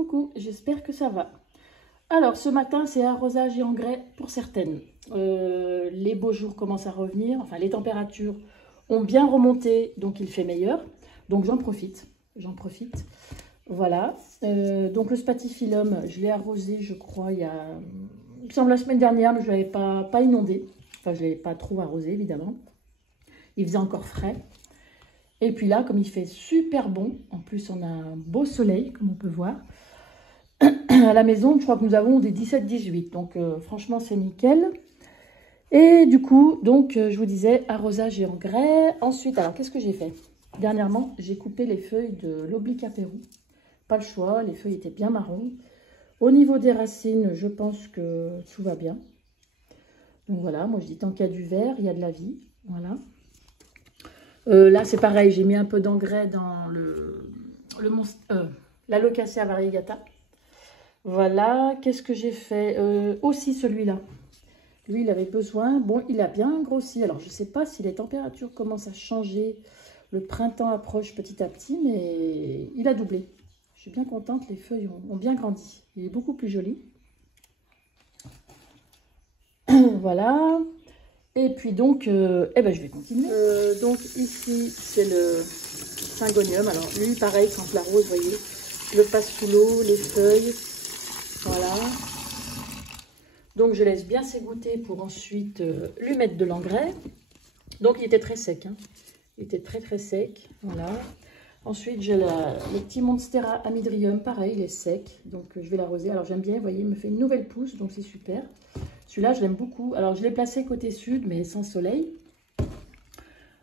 Coucou, j'espère que ça va. Alors, ce matin, c'est arrosage et engrais pour certaines. Les beaux jours commencent à revenir, enfin les températures ont bien remonté, donc il fait meilleur. Donc j'en profite, Voilà, donc le spathiphyllum, je l'ai arrosé, je crois, il me semble la semaine dernière, mais je ne l'avais pas inondé. Enfin, je ne l'avais pas trop arrosé, évidemment. Il faisait encore frais. Et puis là, comme il fait super bon, en plus on a un beau soleil, comme on peut voir. À la maison, je crois que nous avons des 17-18, donc franchement c'est nickel. Et du coup, donc je vous disais, arrosage et engrais. Ensuite, alors qu'est-ce que j'ai fait? Dernièrement, j'ai coupé les feuilles de l'Oblica Peru. Pas le choix, les feuilles étaient bien marron. Au niveau des racines, je pense que tout va bien. Donc voilà, moi je dis tant qu'il y a du vert, il y a de la vie. Voilà. Là c'est pareil, j'ai mis un peu d'engrais dans l'Alocasia variegata. Voilà, qu'est-ce que j'ai fait? Aussi celui-là. Lui, il avait besoin. Bon, il a bien grossi. Alors, je ne sais pas si les températures commencent à changer. Le printemps approche petit à petit, mais il a doublé. Je suis bien contente. Les feuilles ont bien grandi. Il est beaucoup plus joli. Voilà. Et puis donc, je vais continuer. Donc ici, c'est le syngonium. Alors, lui, pareil, quand je l'arrose, vous voyez, je le passe sous l'eau, les feuilles. Voilà. Donc, je laisse bien s'égoutter pour ensuite lui mettre de l'engrais. Donc, il était très sec. Hein. Il était très, très sec. Voilà. Ensuite, j'ai le petit Monstera amydrium. Pareil, il est sec. Donc, je vais l'arroser. Alors, j'aime bien. Vous voyez, il me fait une nouvelle pousse. Donc, c'est super. Celui-là, je l'aime beaucoup. Alors, je l'ai placé côté sud, mais sans soleil.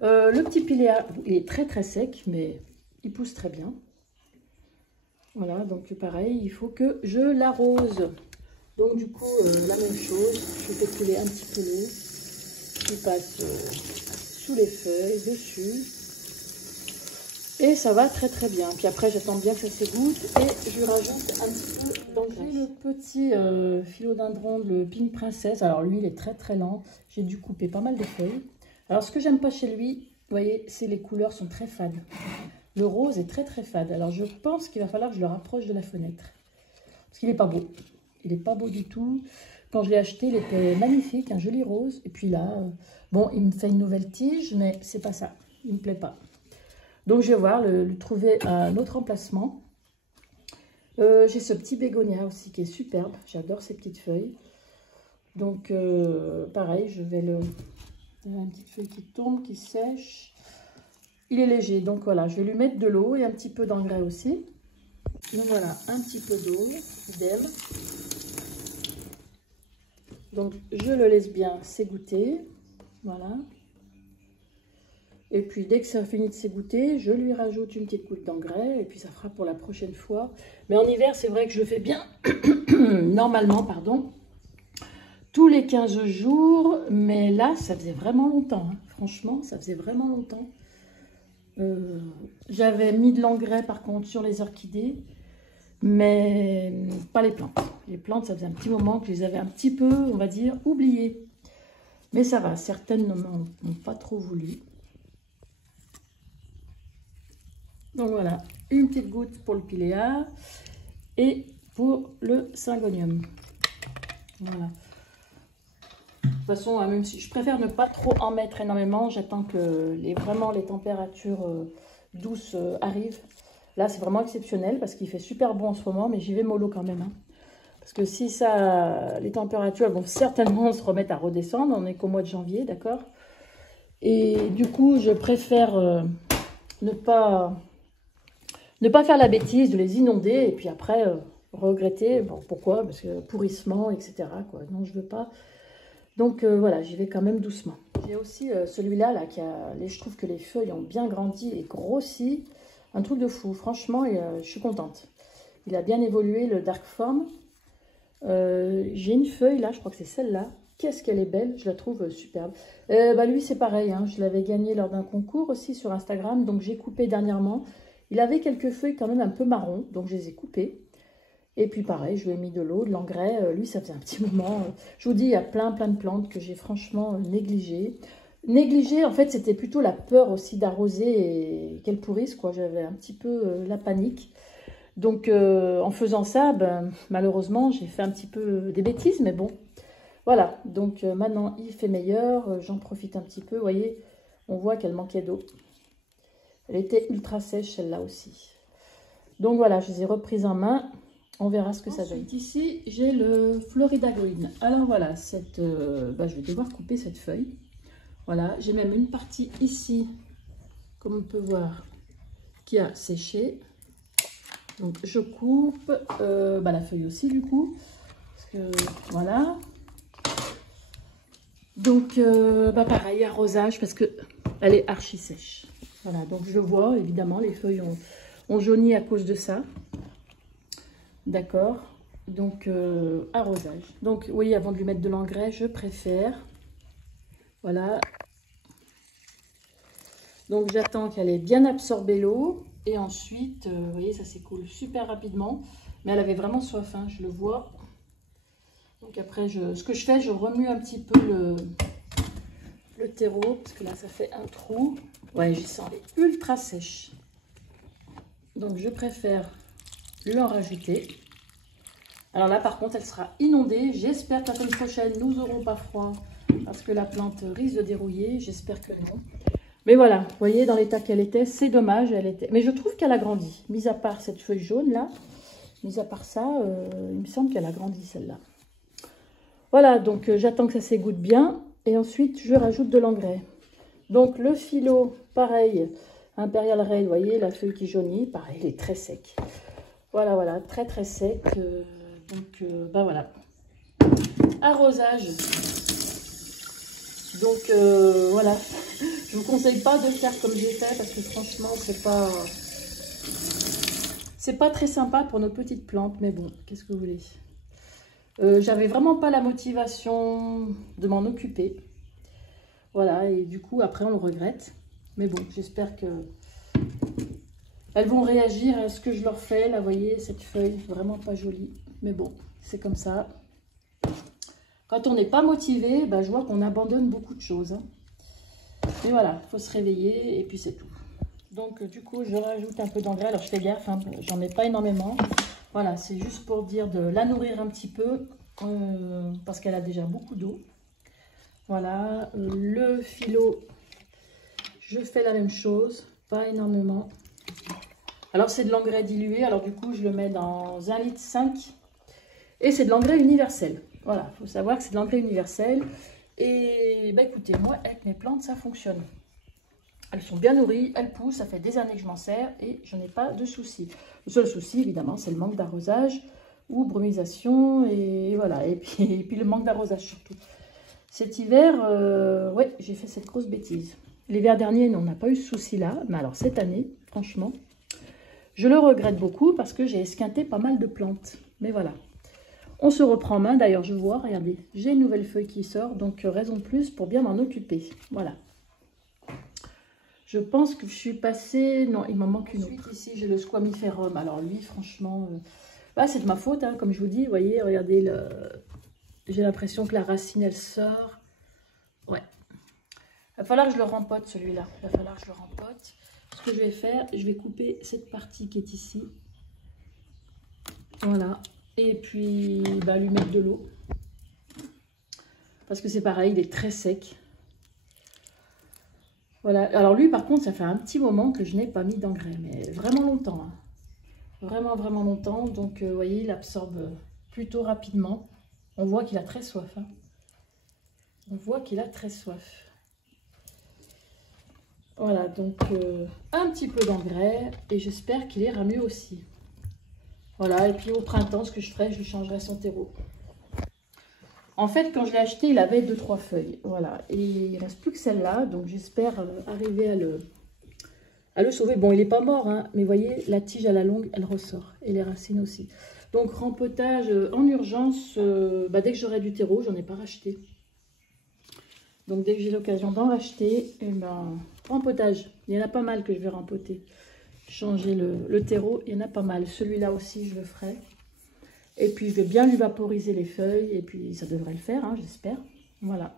Le petit Pilea, il est très, très sec, mais il pousse très bien. Voilà. Donc, pareil, il faut que je l'arrose. Donc du coup, la même chose, je fais couler un petit peu l'eau qui passe sous les feuilles, dessus. Et ça va très très bien. Puis après, j'attends bien que ça s'égoutte et je rajoute un petit peu d'engrais. Le petit philodendron, le Pink Princess, alors lui, il est très très lent. J'ai dû couper pas mal de feuilles. Alors ce que j'aime pas chez lui, vous voyez, c'est les couleurs sont très fades. Le rose est très très fade. Alors je pense qu'il va falloir que je le rapproche de la fenêtre. Parce qu'il n'est pas beau. Il n'est pas beau du tout. Quand je l'ai acheté, il était magnifique, un joli rose. Et puis là, bon, il me fait une nouvelle tige, mais c'est pas ça. Il ne me plaît pas. Donc, je vais voir, lui trouver un autre emplacement. J'ai ce petit bégonia aussi qui est superbe. J'adore ces petites feuilles. Donc, pareil, je vais le... Il y a une petite feuille qui tombe, qui sèche. Il est léger, donc voilà, je vais lui mettre de l'eau et un petit peu d'engrais aussi. Donc voilà, un petit peu d'eau, d'elle. Donc, je le laisse bien s'égoutter. Voilà. Et puis, dès que ça finit de s'égoutter, je lui rajoute une petite goutte d'engrais. Et puis, ça fera pour la prochaine fois. Mais en hiver, c'est vrai que je le fais bien. Normalement, pardon. Tous les 15 jours. Mais là, ça faisait vraiment longtemps. Hein. Franchement, ça faisait vraiment longtemps. J'avais mis de l'engrais, par contre, sur les orchidées. Mais pas les plantes. Les plantes, ça faisait un petit moment que je les avais un petit peu, on va dire, oubliées. Mais ça va, certaines n'ont pas trop voulu. Donc voilà, une petite goutte pour le Pilea et pour le Syngonium. Voilà. De toute façon, même si je préfère ne pas trop en mettre énormément, j'attends que vraiment les températures douces arrivent. Là, c'est vraiment exceptionnel parce qu'il fait super bon en ce moment, mais j'y vais mollo quand même. Hein. Parce que si ça, les températures vont certainement se remettre à redescendre, on n'est qu'au mois de janvier, d'accord? Et du coup, je préfère ne pas faire la bêtise de les inonder et puis après regretter. Bon, pourquoi? Parce que pourrissement, etc. Quoi. Non, je veux pas. Donc voilà, j'y vais quand même doucement. J'ai aussi celui-là, là, je trouve que les feuilles ont bien grandi et grossi. Un truc de fou, franchement, je suis contente. Il a bien évolué, le Dark Form. J'ai une feuille, là, je crois que c'est celle-là. Qu'est-ce qu'elle est belle, je la trouve superbe. Lui, c'est pareil, hein, je l'avais gagné lors d'un concours aussi sur Instagram, donc j'ai coupé dernièrement. Il avait quelques feuilles quand même un peu marron, donc je les ai coupées. Et puis pareil, je lui ai mis de l'eau, de l'engrais. Lui, ça faisait un petit moment. Je vous dis, il y a plein de plantes que j'ai franchement négligées. Négligé, en fait, c'était plutôt la peur aussi d'arroser et qu'elles pourrissent, quoi. J'avais un petit peu la panique. Donc, en faisant ça, ben, malheureusement, j'ai fait un petit peu des bêtises, mais bon. Voilà, donc maintenant, il fait meilleur. J'en profite un petit peu. Vous voyez, on voit qu'elle manquait d'eau. Elle était ultra sèche, celle-là aussi. Donc, voilà, je les ai reprises en main. On verra ce que ça donne. Ici, j'ai le Florida Green. Alors, voilà, ben, je vais devoir couper cette feuille. Voilà, j'ai même une partie ici, comme on peut voir, qui a séché. Donc je coupe la feuille aussi du coup. Parce que voilà. Donc pareil, arrosage parce que elle est archi sèche. Voilà, donc je vois évidemment les feuilles ont jauni à cause de ça. D'accord. Donc arrosage. Donc oui, avant de lui mettre de l'engrais, je préfère. Voilà. Donc j'attends qu'elle ait bien absorbé l'eau. Et ensuite, vous voyez, ça s'écoule super rapidement. Mais elle avait vraiment soif, hein, je le vois. Donc après, ce que je fais, je remue un petit peu le terreau. Parce que là, ça fait un trou. Ouais, j'y sens, elle est ultra sèche. Donc je préfère lui en rajouter. Alors là, par contre, elle sera inondée. J'espère que la semaine prochaine, nous n'aurons pas froid. Parce que la plante risque de dérouiller. J'espère que non. Mais voilà, vous voyez, dans l'état qu'elle était, c'est dommage. Mais je trouve qu'elle a grandi. Mis à part cette feuille jaune, là. Mis à part ça, il me semble qu'elle a grandi, celle-là. Voilà, donc j'attends que ça s'égoutte bien. Et ensuite, je rajoute de l'engrais. Donc, le philo, pareil. Imperial Red, vous voyez, la feuille qui jaunit. Pareil, il est très sec. Voilà, voilà, très, très sec. Voilà. Arrosage. Donc, voilà. Je vous conseille pas de faire comme j'ai fait parce que franchement, c'est pas très sympa pour nos petites plantes. Mais bon, qu'est-ce que vous voulez? J'avais vraiment pas la motivation de m'en occuper. Voilà, et du coup, après, on le regrette. Mais bon, j'espère que elles vont réagir à ce que je leur fais. Là, vous voyez, cette feuille, vraiment pas jolie. Mais bon, c'est comme ça. Quand on n'est pas motivé, je vois qu'on abandonne beaucoup de choses. Hein. Mais voilà, il faut se réveiller et puis c'est tout. Donc du coup, je rajoute un peu d'engrais. Alors je fais gaffe, hein, j'en mets pas énormément. Voilà, c'est juste pour dire de la nourrir un petit peu parce qu'elle a déjà beaucoup d'eau. Voilà, le philo, je fais la même chose, pas énormément. Alors c'est de l'engrais dilué, alors du coup je le mets dans 1,5 litre et c'est de l'engrais universel. Voilà, il faut savoir que c'est de l'engrais universel. Et écoutez, moi avec mes plantes ça fonctionne. Elles sont bien nourries, elles poussent, ça fait des années que je m'en sers et je n'ai pas de soucis. Le seul souci évidemment c'est le manque d'arrosage ou brumisation et voilà. Et puis le manque d'arrosage surtout. Cet hiver, ouais, j'ai fait cette grosse bêtise. L'hiver dernier, on n'a pas eu ce souci-là. Mais alors, cette année, franchement, je le regrette beaucoup parce que j'ai esquinté pas mal de plantes. Mais voilà. On se reprend en main. D'ailleurs, je vois, regardez, j'ai une nouvelle feuille qui sort. Donc, raison de plus pour bien m'en occuper. Voilà. Je pense que je suis passée... Non, il m'en manque une autre. Ensuite, ici, j'ai le squamiferum. Alors, lui, franchement, c'est de ma faute, hein, comme je vous dis. Vous voyez, regardez J'ai l'impression que la racine, elle sort. Ouais. Il va falloir que je le rempote, celui-là. Il va falloir que je le rempote. Ce que je vais faire, je vais couper cette partie qui est ici. Voilà. Et puis, lui mettre de l'eau. Parce que c'est pareil, il est très sec. Voilà. Alors lui, par contre, ça fait un petit moment que je n'ai pas mis d'engrais. Mais vraiment longtemps. Hein. Vraiment, vraiment longtemps. Donc, vous voyez, il absorbe plutôt rapidement. On voit qu'il a très soif. Hein. On voit qu'il a très soif. Voilà, donc un petit peu d'engrais. Et j'espère qu'il ira mieux aussi. Voilà, et puis au printemps, ce que je ferai, je lui changerai son terreau. En fait, quand je l'ai acheté, il avait 2-3 feuilles. Voilà, et il ne reste plus que celle-là. Donc j'espère arriver à le sauver. Bon, il n'est pas mort, hein, mais vous voyez, la tige à la longue, elle ressort. Et les racines aussi. Donc, rempotage en urgence, dès que j'aurai du terreau, j'en ai pas racheté. Donc, dès que j'ai l'occasion d'en racheter, rempotage. Il y en a pas mal que je vais rempoter. Changer le terreau, il y en a pas mal. Celui-là aussi, je le ferai. Et puis, je vais bien lui vaporiser les feuilles. Et puis, ça devrait le faire, hein, j'espère. Voilà.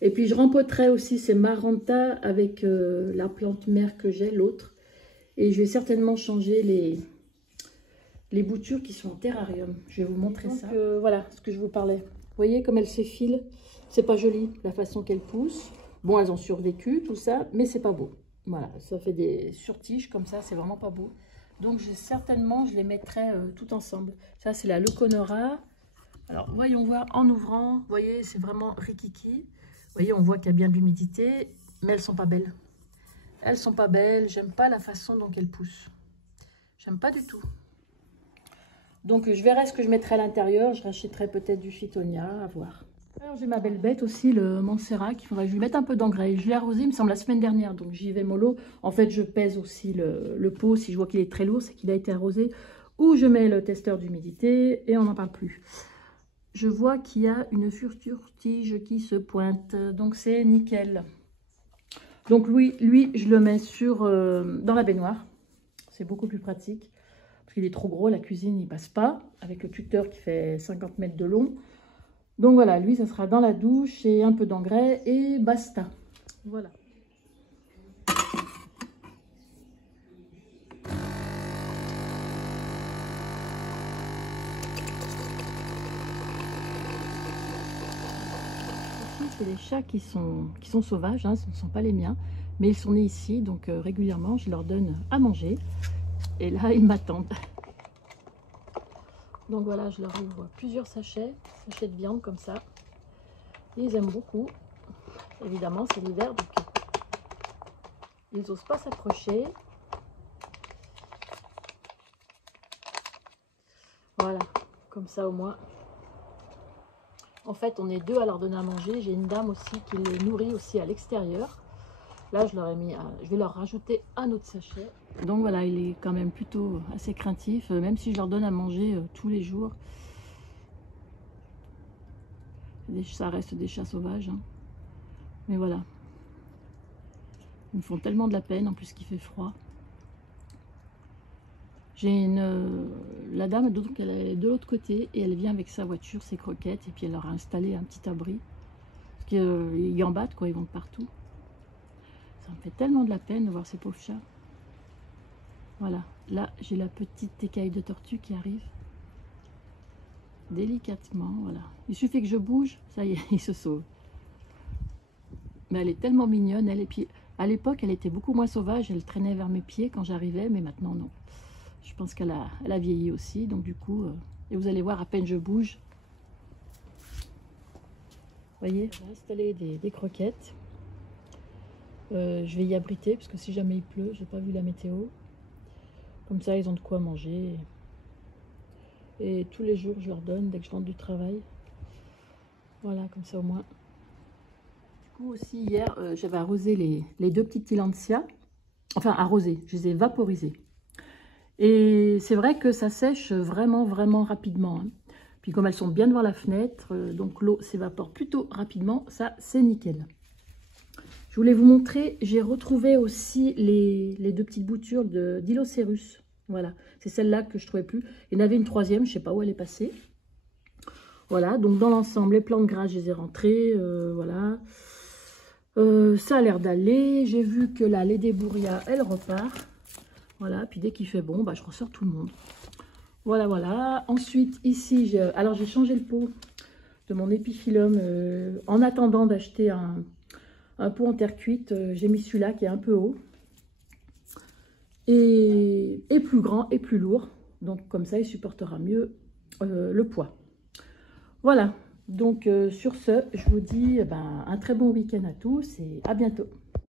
Et puis, je rempoterai aussi ces Maranta avec la plante mère que j'ai, l'autre. Et je vais certainement changer les boutures qui sont en terrarium. Je vais vous montrer ça. Voilà ce que je vous parlais. Vous voyez comme elles s'effilent. C'est pas joli la façon qu'elles poussent. Bon, elles ont survécu, tout ça, mais c'est pas beau. Voilà, ça fait des surtiges comme ça, c'est vraiment pas beau. Donc certainement, je les mettrai tout ensemble. Ça, c'est la Leconora. Alors, voyons voir en ouvrant. Vous voyez, c'est vraiment rikiki. Vous voyez, on voit qu'il y a bien de l'humidité, mais elles sont pas belles. Elles sont pas belles. J'aime pas la façon dont elles poussent. J'aime pas du tout. Donc, je verrai ce que je mettrai à l'intérieur. Je rachèterai peut-être du Phytonia, à voir. Alors, j'ai ma belle bête aussi, le Montserrat, qu'il faudrait que je lui mette un peu d'engrais. Je l'ai arrosé, il me semble, la semaine dernière, donc j'y vais mollo. En fait, je pèse aussi le pot. Si je vois qu'il est très lourd, c'est qu'il a été arrosé. Ou je mets le testeur d'humidité et on n'en parle plus. Je vois qu'il y a une future-tige qui se pointe, donc c'est nickel. Donc lui je le mets dans la baignoire. C'est beaucoup plus pratique. Parce qu'il est trop gros, la cuisine, il passe pas. Avec le tuteur qui fait 50 mètres de long. Donc voilà, lui, ça sera dans la douche et un peu d'engrais et basta. Voilà. Ici, c'est les chats qui sont sauvages, hein, ce ne sont pas les miens. Mais ils sont nés ici, donc régulièrement, je leur donne à manger. Et là, ils m'attendent. Donc voilà, je leur ouvre plusieurs sachets de viande comme ça. Ils aiment beaucoup. Évidemment, c'est l'hiver, donc ils n'osent pas s'approcher. Voilà, comme ça au moins. En fait, on est deux à leur donner à manger. J'ai une dame aussi qui les nourrit aussi à l'extérieur. Là, je vais leur rajouter un autre sachet. Donc voilà, il est quand même plutôt assez craintif, même si je leur donne à manger tous les jours. Ça reste des chats sauvages, hein. Mais voilà. Ils me font tellement de la peine, en plus qu'il fait froid. La dame, donc, elle est de l'autre côté et elle vient avec sa voiture, ses croquettes, et puis elle leur a installé un petit abri. Parce qu'ils en battent, quoi, ils vont de partout. Ça me fait tellement de la peine de voir ces pauvres chats. Voilà, là j'ai la petite écaille de tortue qui arrive. Délicatement, voilà. Il suffit que je bouge, ça y est, il se sauve. Mais elle est tellement mignonne, elle. Et puis à l'époque, elle était beaucoup moins sauvage, elle traînait vers mes pieds quand j'arrivais, mais maintenant non. Je pense qu'elle a vieilli aussi, donc du coup, et vous allez voir, à peine je bouge. Vous voyez, j'ai installé des croquettes. Je vais y abriter, parce que si jamais il pleut, j'ai pas vu la météo. Comme ça, ils ont de quoi manger. Et tous les jours, je leur donne dès que je rentre du travail. Voilà, comme ça au moins. Du coup aussi, hier, j'avais arrosé les deux petites tillandsias. Enfin, arrosé, je les ai vaporisées. Et c'est vrai que ça sèche vraiment, vraiment rapidement, hein. Puis comme elles sont bien devant la fenêtre, donc l'eau s'évapore plutôt rapidement, ça c'est nickel. Je voulais vous montrer, j'ai retrouvé aussi les deux petites boutures d'Ilocerus. Voilà, c'est celle-là que je ne trouvais plus. Il y en avait une troisième, je ne sais pas où elle est passée. Voilà, donc dans l'ensemble, les plantes grasses, je les ai rentrées. Voilà. Ça a l'air d'aller. J'ai vu que la Lédébouria, elle repart. Voilà, puis dès qu'il fait bon, bah, je ressors tout le monde. Voilà, voilà. Ensuite, ici, alors j'ai changé le pot de mon épiphyllum. En attendant d'acheter un pot en terre cuite, j'ai mis celui-là qui est un peu haut. Et plus grand et plus lourd. Donc comme ça, il supportera mieux le poids. Voilà. Donc sur ce, je vous dis un très bon week-end à tous et à bientôt.